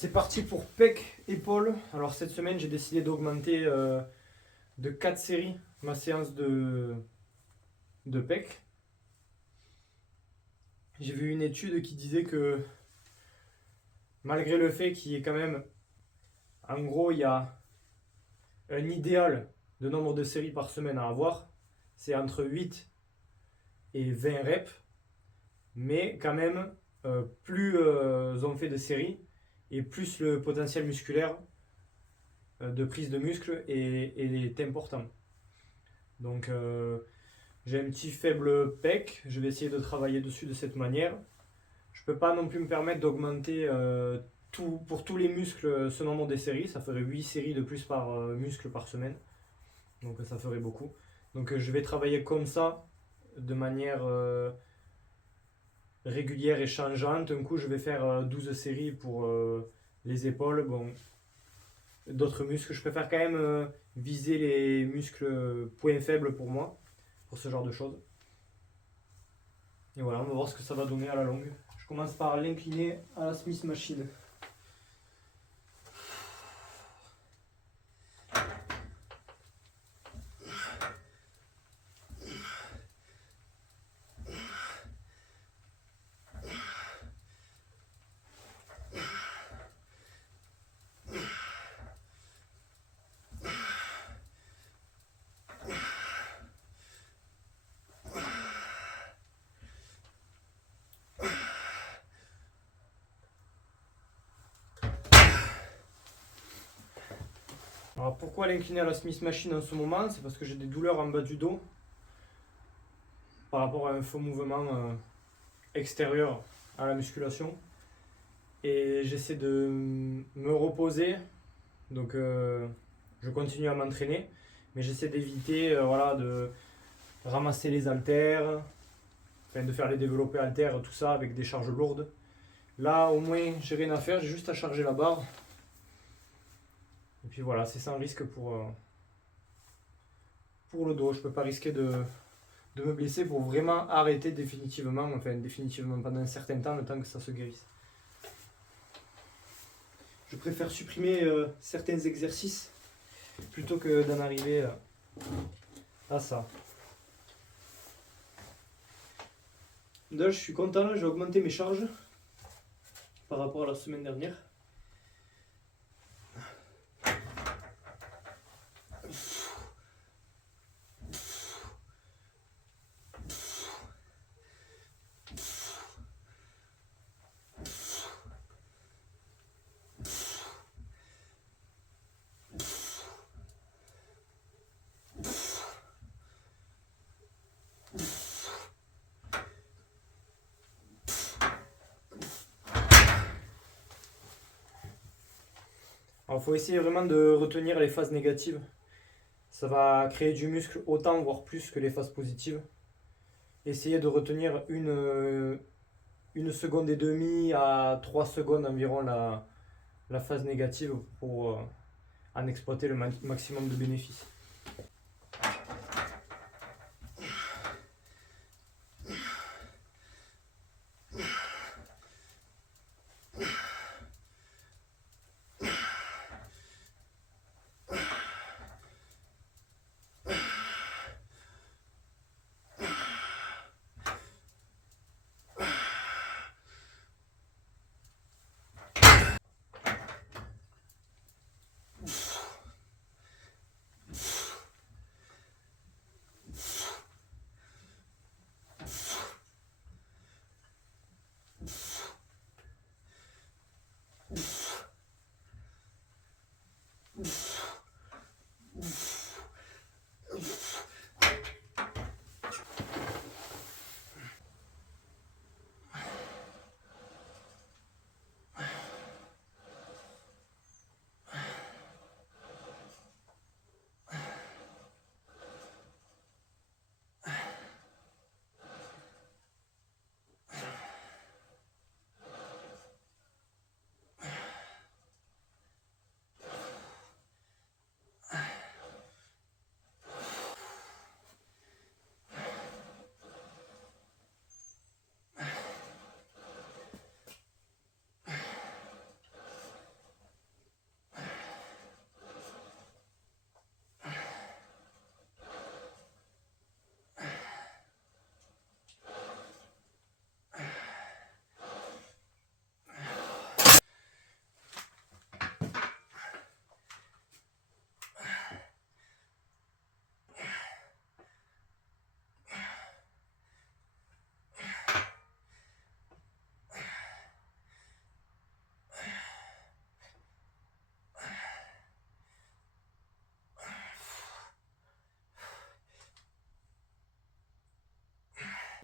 C'est parti pour pec, épaule. Alors cette semaine, j'ai décidé d'augmenter de 4 séries ma séance de pec. J'ai vu une étude qui disait que malgré le fait qu'il y ait quand même, en gros, il y a un idéal de nombre de séries par semaine à avoir, c'est entre 8 et 20 reps, mais quand même, plus on fait de séries, et plus le potentiel musculaire de prise de muscle est important. Donc j'ai un petit faible pec, je vais essayer de travailler dessus de cette manière. Je peux pas non plus me permettre d'augmenter pour tous les muscles ce nombre de séries, ça ferait 8 séries de plus par muscle par semaine, donc ça ferait beaucoup. Donc je vais travailler comme ça, de manière régulière et changeante. Un coup je vais faire 12 séries pour les épaules, bon, d'autres muscles. Je préfère quand même viser les muscles points faibles pour moi, pour ce genre de choses. Et voilà, on va voir ce que ça va donner à la longue. Je commence par l'incliner à la Smith Machine. Alors pourquoi l'incliner à la Smith Machine en ce moment? C'est parce que j'ai des douleurs en bas du dos par rapport à un faux mouvement extérieur à la musculation. Et j'essaie de me reposer, donc je continue à m'entraîner, mais j'essaie d'éviter voilà, de ramasser les haltères, enfin, de faire les développés haltères, tout ça avec des charges lourdes. Là au moins j'ai rien à faire, j'ai juste à charger la barre. Et puis voilà, c'est sans risque pour le dos. Je peux pas risquer de me blesser pour vraiment arrêter définitivement, enfin définitivement pendant un certain temps, le temps que ça se guérisse. Je préfère supprimer certains exercices plutôt que d'en arriver à ça. Là, je suis content, j'ai augmenté mes charges par rapport à la semaine dernière. Alors, il faut essayer vraiment de retenir les phases négatives. Ça va créer du muscle autant, voire plus que les phases positives. Essayez de retenir une seconde et demie à 3 secondes environ la phase négative pour en exploiter le maximum de bénéfices.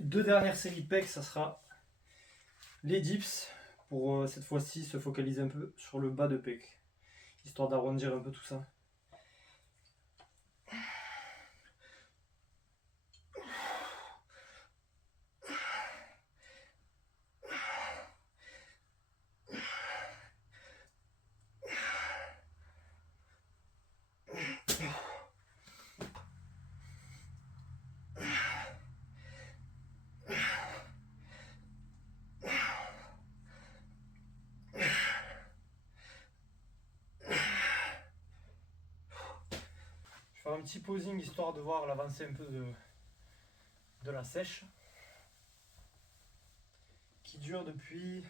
2 dernières séries pecs, ça sera les dips, pour cette fois-ci se focaliser un peu sur le bas de pec, histoire d'arrondir un peu tout ça. Je vais faire un petit posing histoire de voir l'avancée un peu de la sèche, qui dure depuis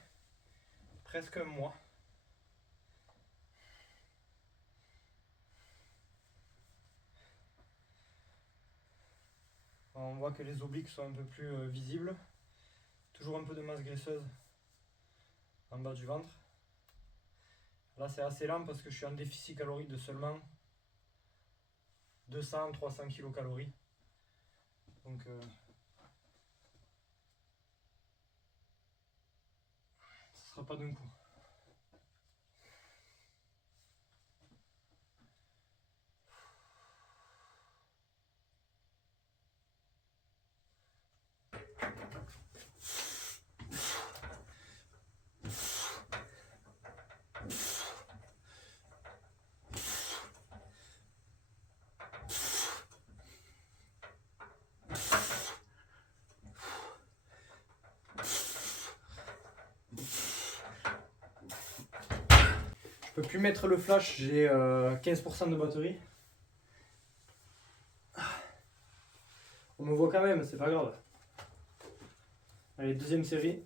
presque un mois. On voit que les obliques sont un peu plus visibles. Toujours un peu de masse graisseuse en bas du ventre. Là c'est assez lent parce que je suis en déficit calorique de seulement 200-300 kcal. Donc ce sera pas d'un coup. Je peux plus mettre le flash, j'ai 15% de batterie. On me voit quand même, c'est pas grave. Allez, deuxième série.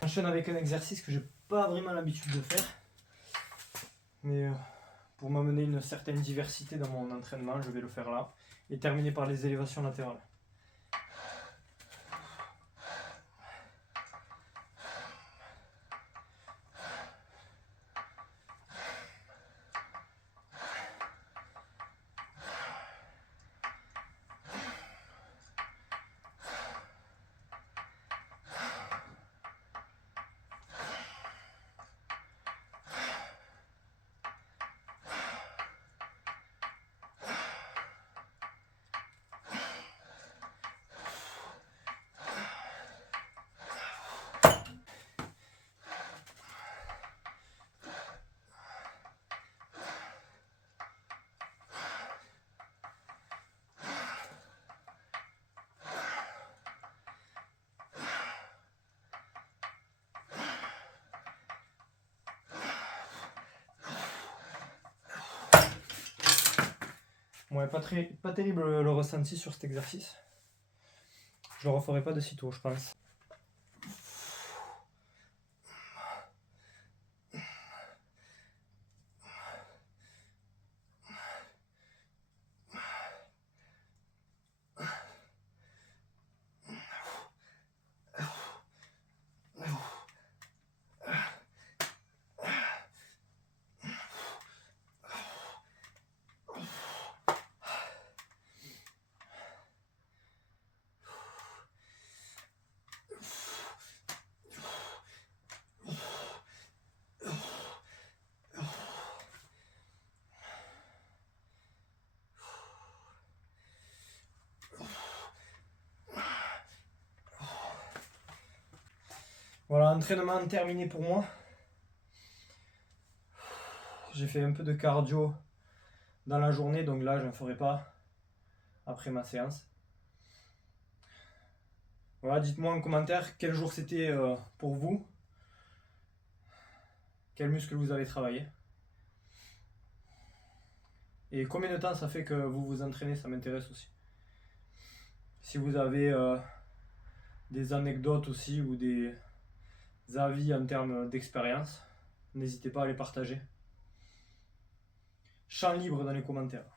J'enchaîne avec un exercice que j'ai pas vraiment l'habitude de faire, mais pour m'amener une certaine diversité dans mon entraînement, je vais le faire là et terminer par les élévations latérales. Ouais, pas terrible le ressenti sur cet exercice. Je le referai pas de sitôt, je pense. Voilà, entraînement terminé pour moi. J'ai fait un peu de cardio dans la journée, donc là, je ne ferai pas après ma séance. Voilà, dites-moi en commentaire quel jour c'était pour vous. Quel muscle vous avez travaillé. Et combien de temps ça fait que vous vous entraînez, ça m'intéresse aussi. Si vous avez des anecdotes aussi ou des avis en termes d'expérience, n'hésitez pas à les partager. Champ libre dans les commentaires.